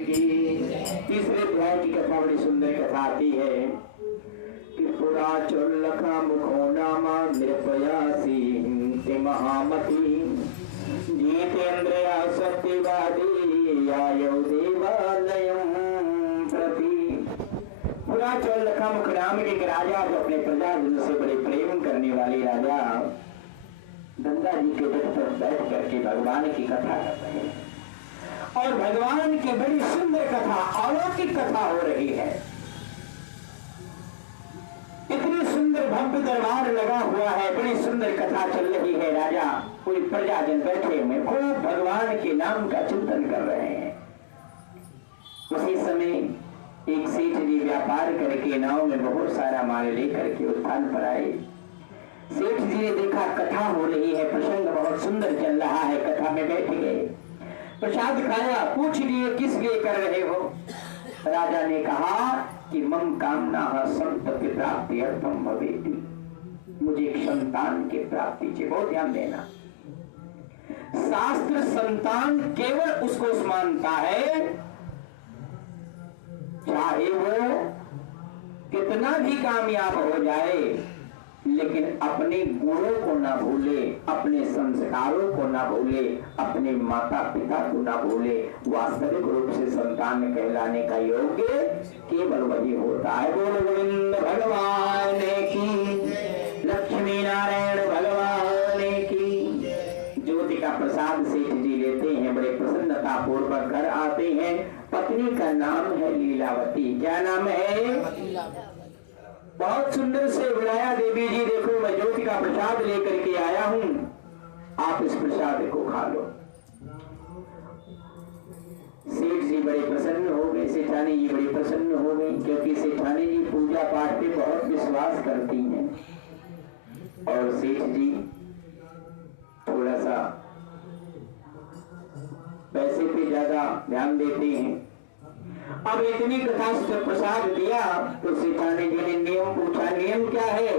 तीसरे अध्याय की कथा बड़ी सुंदर कथा आती है कि पुरा चोल्लखा मुखो नामा निर्भयासी महामती जीतेन्द्रिया सत्यवादी आयो देवालयम प्रति। पुरा चोल्लखा मुख नाम के राजा जो अपने प्रजाजन से बड़े प्रेम करने वाले राजा गंगा जी के तट पर बैठ करके भगवान की कथा कर रहे हैं और भगवान की बड़ी सुंदर कथा, अलौकिक कथा हो रही है। इतनी सुंदर भव्य दरबार लगा हुआ है, बड़ी सुंदर कथा चल रही है। राजा पूरी प्रजाजन बैठे हुए खूब भगवान के नाम का चिंतन कर रहे हैं। उसी समय एक सेठ जी व्यापार करके नाव में बहुत सारा माल लेकर के उत्थान पर आए। सेठ जी ने देखा कथा हो रही है, प्रसंग बहुत सुंदर चल रहा है, कथा में बैठ गए, प्रसाद खाया, पूछ लिए किस लिए कर रहे हो। राजा ने कहा कि मम कामना संतति प्राप्ति अर्थम भवेति, मुझे एक संतान की प्राप्ति चाहिए। बहुत ध्यान देना, शास्त्र संतान केवल उसको मानता है चाहे वो कितना भी कामयाब हो जाए, लेकिन अपने गुणों को ना भूले, अपने संस्कारों को ना भूले, अपने माता पिता को ना भूले। वास्तविक रूप से संतान कहलाने का योग्य केवल वही होता है। बोल गोविंद भगवान की, लक्ष्मी नारायण भगवान की। ज्योति का प्रसाद सेठ जी लेते हैं, बड़े प्रसन्नता पूर्वक घर आते हैं। पत्नी का नाम है लीलावती। क्या नाम है? बहुत सुंदर से बुलाया, देवी जी देखो मैं ज्योति का प्रसाद लेकर के आया हूं, आप इस प्रसाद को खा लो। सेठ जी बड़े प्रसन्न हो गए, सेठानी जी बड़ी प्रसन्न हो गई, क्योंकि सेठानी जी पूजा पाठ पे बहुत विश्वास करती हैं और सेठ जी थोड़ा सा पैसे पे ज्यादा ध्यान देते हैं। अब इतनी कथा से प्रसाद दिया तो सेठानी जी ने नियम पूछा, नियम क्या है?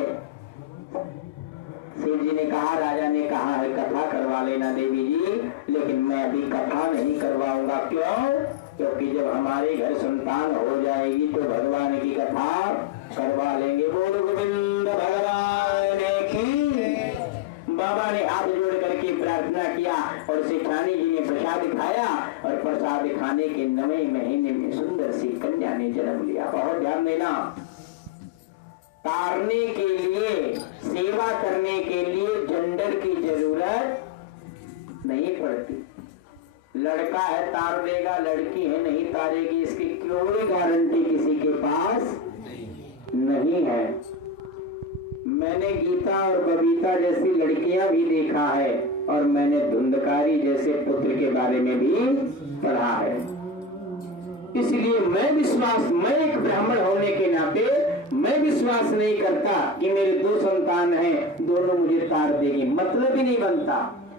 सेठ जी ने कहा, राजा ने कहा है कथा करवा लेना देवी जी, लेकिन मैं अभी कथा नहीं करवाऊंगा। क्यों? क्योंकि जब हमारे घर संतान हो जाएगी तो भगवान की कथा करवा लेंगे। बोल गोविंद भगवान की। बाबा ने हाथ जोड़ करके प्रार्थना किया और सेठानी जी ने प्रसाद खाया और प्रसाद खाने के 9वें महीने में सुंदर सी कन्या ने जन्म लिया। बहुत ध्यान देना, तारने के लिए, सेवा करने के लिए जेंडर की जरूरत नहीं पड़ती। लड़का है तार देगा, लड़की है नहीं तारेगी, इसकी कोई गारंटी किसी के पास नहीं है। मैंने गीता और बबीता जैसी लड़कियां भी देखा है और मैंने धुंधकारी जैसे पुत्र के बारे में भी पढ़ा है। इसलिए मैं एक ब्राह्मण होने के नाते मैं विश्वास नहीं करता कि मेरे 2 संतान हैं, दोनों मुझे तार देगी, मतलब ही नहीं बनता।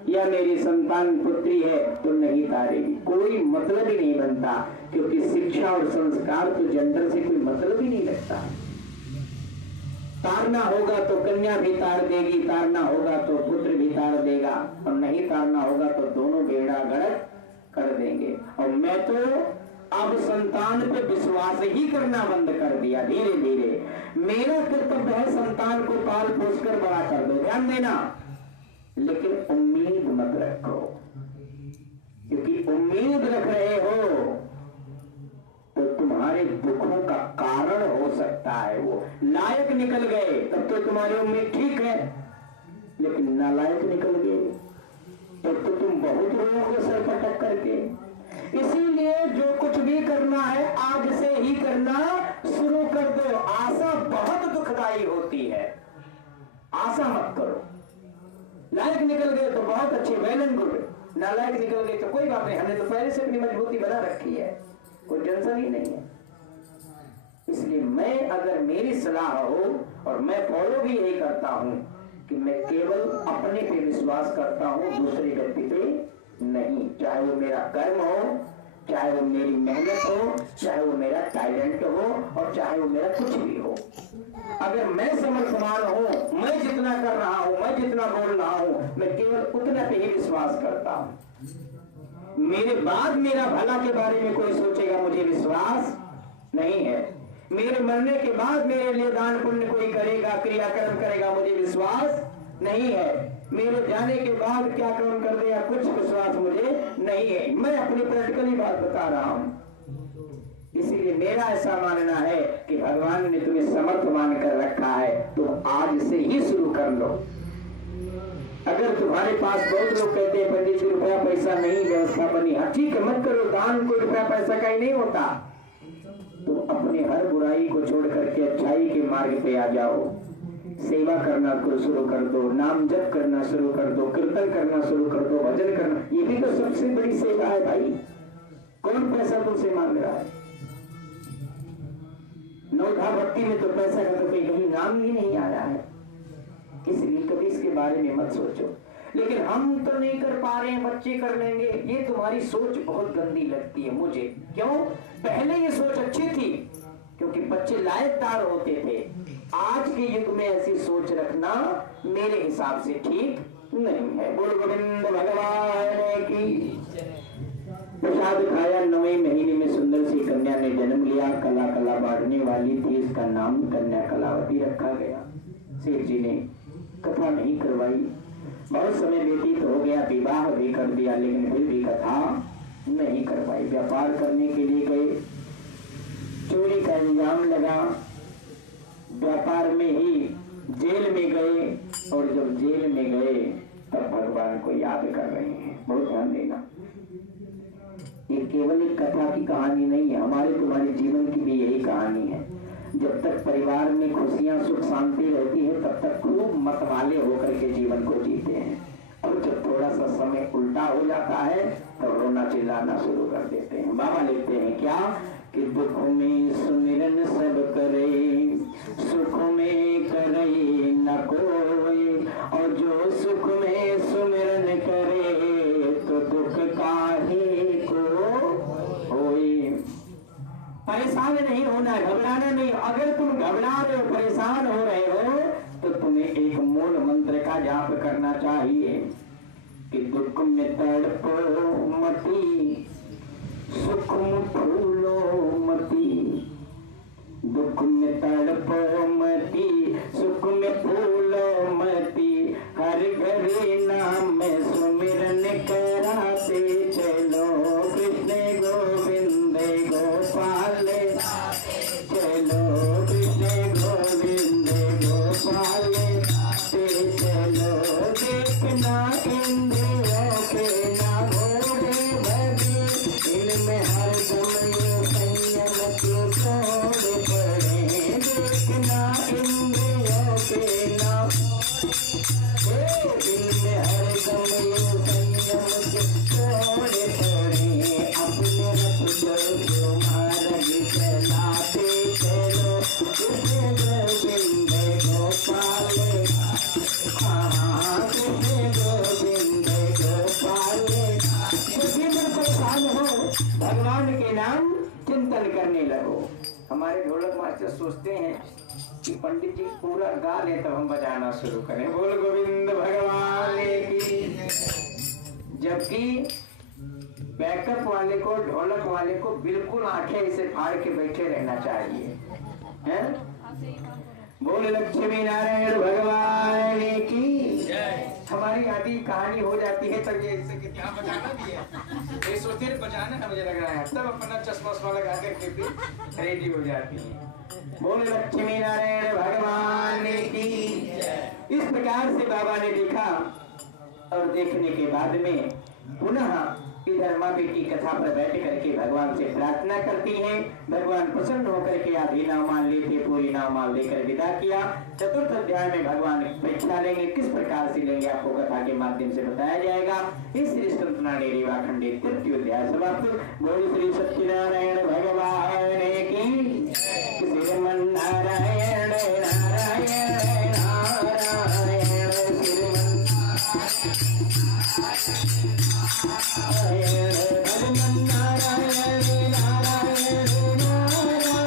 या मेरी संतान पुत्री है तो नहीं तारेगी, कोई मतलब ही नहीं बनता, क्योंकि शिक्षा और संस्कार तो जेंडर से कोई मतलब ही नहीं लगता। तारना होगा तो कन्या भी तार देगी, तारना होगा तो पुत्र भी तार देगा, और नहीं तारना होगा तो दोनों बेड़ा गर्क कर देंगे। और मैं तो अब संतान पे विश्वास ही करना बंद कर दिया धीरे धीरे। मेरा कर्तव्य है संतान को पाल पोस कर बड़ा कर दो, ध्यान देना, लेकिन उम्मीद मत रखो, क्योंकि उम्मीद रख रहे हो तो तुम्हारे दुखों का कारण हो सकता है। वो लायक निकल गए तब तो तुम्हारी उम्मीद ठीक है, लेकिन नालायक निकल गए तब तो तुम बहुत रोओगे सर पटक करके। इसीलिए जो कुछ भी करना है आज से ही करना शुरू कर दो। आशा बहुत दुखदाई होती है, आशा मत करो। लायक निकल गए तो बहुत अच्छे, वेल एंड गुड। नालायक निकल गए तो कोई बात नहीं, हमने तो पहले से अपनी मजबूती बना रखी है, कोई टेंशन ही नहीं है। इसलिए मैं, अगर मेरी सलाह हो और मैं फॉलो भी यही करता हूं कि मैं केवल अपने पे विश्वास करता हूं, दूसरे व्यक्ति पे नहीं। चाहे वो मेरा कर्म हो, चाहे वो मेरी मेहनत हो, चाहे वो मेरा टैलेंट हो, और चाहे वो मेरा कुछ भी हो। अगर मैं समर्थमान हूं, मैं जितना कर रहा हूं, मैं जितना बोल रहा हूं, मैं केवल उतना पे ही विश्वास करता हूं। मेरे बाद मेरा भला के बारे में कोई सोचेगा मुझे विश्वास नहीं है। मेरे मरने के बाद मेरे लिए दान पुण्य कोई करेगा, क्रियाकर्म करेगा, मुझे विश्वास नहीं है। मेरे जाने के बाद क्या कर्म कर देगा कुछ विश्वास मुझे नहीं है। मैं अपनी प्रैक्टिकली बात बता रहा हूं। इसीलिए मेरा ऐसा मानना है कि भगवान ने तुम्हें समर्थ मान कर रखा है, तो आज से ही शुरू कर लो। अगर तुम्हारे पास बहुत लोग कहते हैं पंडित जी रुपया पैसा नहीं व्यवस्था बनी, हाँ ठीक है मत करो दान, कोई रुपया पैसा का ही नहीं होता। तुम अपने हर बुराई को छोड़ करके अच्छाई के मार्ग पे आ जाओ, सेवा करना को शुरू कर दो, नाम जप करना शुरू कर दो, कीर्तन करना शुरू कर दो, भजन करना, ये भी तो सबसे बड़ी सेवा है भाई। कौन पैसा तुमसे मांग रहा है? नौधा भक्ति में तो पैसा का तो कहीं नाम ही नहीं आया है, इसलिए कभी इसके बारे में मत सोचो। लेकिन हम तो नहीं कर पा रहे हैं, बच्चे कर लेंगे, ये तुम्हारी सोच बहुत गंदी लगती है मुझे। क्यों? पहले ये सोच अच्छी थी क्योंकि बच्चे लायकदार होते थे। आज के युग में ऐसी सोच रखना मेरे हिसाब से ठीक नहीं है। बोल गोविंद भगवान की। प्रसाद खाया, 9वें महीने में सुंदर सी कन्या ने जन्म लिया। कला कला बांटने वाली थी, इसका नाम कन्या कलावती रखा गया। सेठ जी ने कथा नहीं करवाई, बहुत समय व्यतीत हो गया, विवाह भी कर दिया, लेकिन फिर भी कथा नहीं करवाई। व्यापार करने के लिए गए, चोरी का इल्जाम लगा, व्यापार में ही जेल में गए, और जब जेल में गए तब भगवान को याद कर रहे हैं। बहुत ध्यान देना, ये केवल एक कथा की कहानी नहीं है, हमारे तुम्हारे जीवन की भी यही कहानी है। जब तक परिवार में खुशियां सुख शांति रहती है तब तक खूब मतवाले होकर के जीवन को जीते हैं, और जब थोड़ा सा समय उल्टा हो जाता है तो रोना चिल्लाना शुरू कर देते हैं। बाबा लिखते हैं क्या कि दुख में सुमिरन सब करे, सुख में करे न कोई, और जो सुख में सुमिरन करे तो दुख काहे को होई। परेशान नहीं होना, घबराना नहीं। अगर तुम घबरा रहे हो, परेशान हो रहे हो, तो तुम्हें एक मूल मंत्र का जाप करना चाहिए कि दुख में तड़पो मती, सुख में फूलो मती, दुख में तड़पो मती, सुख में फूलो मती, हर घड़ी नाम में सुमिरन कराते चलो, कृष्ण गोविंद गोपाल चलो, कृष्ण गोविंद गोपाल चलो, देखना इंद्रियों के ना घोड़े भगी, इनमें हर दम संयम के छोड़ पड़े, देखना इंद्रियों के ना इनमें हर दम संयम के छोड़ पड़े, अपने रथ को मार्ग चलाते चलो, कृष्ण गोविंद गोपाल, हाँ कृष्ण गोविंद गोपाल। जीवन परेशान हो, भगवान के नाम चिंतन करने लगो। हमारे ढोलक मास्टर सोचते हैं कि पंडित जी पूरा गा ले तब हम बजाना शुरू करें। बोल गोविंद भगवान की। जबकि बैकअप वाले को, ढोलक वाले को बिल्कुल आंखें ऐसे फाड़ के बैठे रहना चाहिए, हैं? बोल लक्ष्मी नारायण भगवान की। हमारी आदि कहानी हो जाती है तब ये इससे क्या बजाना भी है, ये सोचते बजाना है, मुझे लग रहा है तब अपना चश्मा वश्मा लगा करके भी रेडी हो जाती है। बोल लक्ष्मी नारायण भगवान की। इस प्रकार से बाबा ने देखा, और देखने के बाद में पुनः इधर माँ बेटी कथा पर बैठ करके भगवान से प्रार्थना करती हैं। भगवान प्रसन्न होकर के आधी नाव मान लेते, पूरी नाव मान लेकर विदा किया। चतुर्थ अध्याय में भगवान परीक्षा लेंगे, किस प्रकार से लेंगे आपको कथा के माध्यम से बताया जाएगा। इस श्री संतनानी रीवा खंडित तृतीय अध्याय समाप्त। बोल श्री सत्यनारायण भगवान की। श्रीमन नारायण नारायण नारायण, श्रीमन भगवान नारायण नारायण नारायण,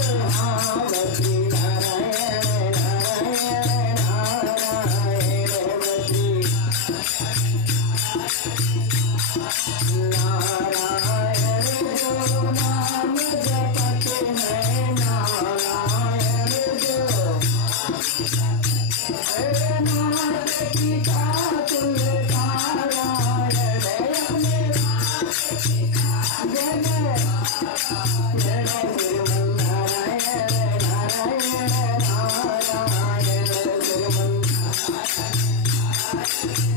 भगवान भक्ति नारायण नारायण नारायण, भक्ति है।